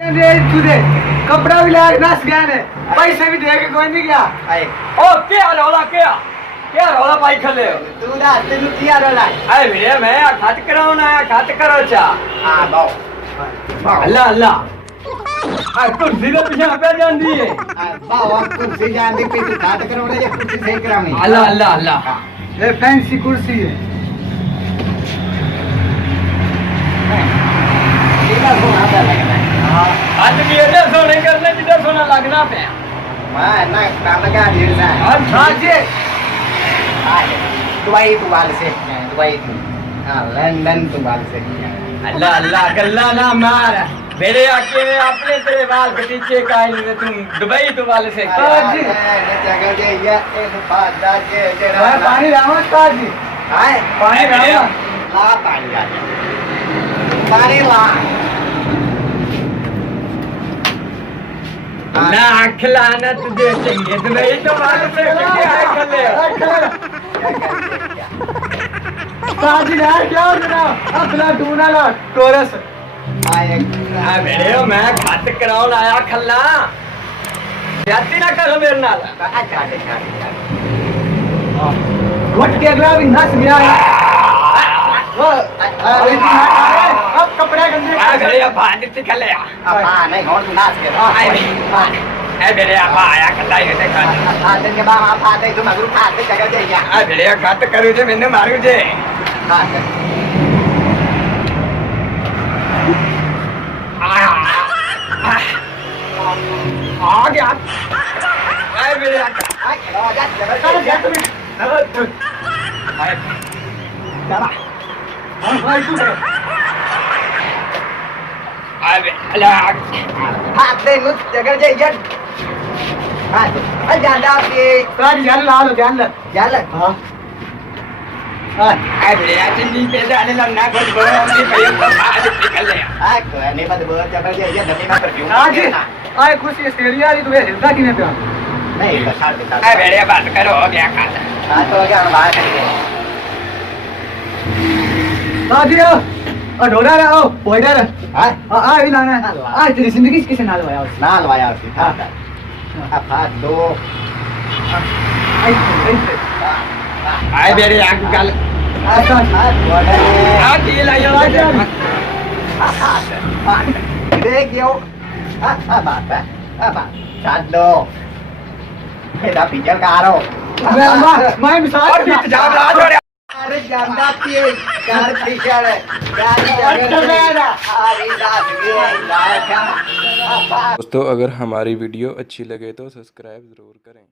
तुझे कपड़ा भी लाया नस गया ने पैसे भी दे के कोई नहीं गया ओ क्या रौला क्या रौला पाई खले तू ना तेनु किया रोला अरे वीरे मैं खत कराउन आया खत करो चा हां बाओ अल्लाह अल्लाह आ कुर्सी दे पीछे पे जांदी है बाओ कुर्सी जांदी पे खात कराउन या कुर्सी सही करावी अल्लाह अल्लाह अल्लाह ये फैंसी कुर्सी है ये को आता लगना आज भी ये सोने करने जिधर सोना लगना पे मैं ना काम लगा ढेर सा अच्छा जी दुबई तू बाल से दुबई हां लंदन तू बाल से अल्लाह अल्लाह गल्ला ना मार मेरे आके में अपने तेरे बाल कटीचे का नहीं तुम दुबई तो वाले से जी ये जगह जे ये एक फादा के तेरा पानी रावत का जी हां पानी रावत ला पानी आ पानी ला ना खिलाना तुझे चाहिए दुबई तो वाले से क्या है खले काजी ना क्या होना अपना ढूंढा ला टोरस आए आ मेरे मैं खत कराउन आया खल्ला जाती ना करो मेरे नाल घुट के अगला भी नस गया वो अब कपड़े गंदे आ घरे अब भांति खले आ नहीं होड़ नाच के ए मेरे अब आया खल्ला ये देखा आ दिन के बाद आप आते तुम अगरू खाते जगह जाइए आ मेरे खत करू जे मैंने मारू जे हां आ गया आए मेरे आ चलो जा जबरदस्त तुम आए चला भाई तू आए अल्लाह हाथ दे मुझ जगह जाइए हां आ जान आपके काज जान लाल जान हां आए मेरे जिंदगी पे जाने लगना कुछ बड़ा नहीं भाई तो आज निकल ले आ नहीं बात बहुत जबरदस्त ये दमी ना कर क्यों आज आए खुश स्टेडिया वाली तुम्हें हिलता कि नहीं पे नहीं बस साथ देता आए मेरे बात करो हो गया खाना आज तो क्या हम बाहर करेंगे दादिया और डोरा रहा हो बोइडर हां आ भी लाना आज तेरी जिंदगी किसके नाल वाया उसी था अब हाथ दो आए मेरे आग गल अच्छा आज ये लायो देखियो बात है छाड़ दो एदा पिक्चर कारो मैं मिसाल और बीत जाओ राज हो अरे गंदा पिए कार पिक्चर है दोस्तों अगर हमारी वीडियो अच्छी लगे तो सब्सक्राइब ज़रूर करें।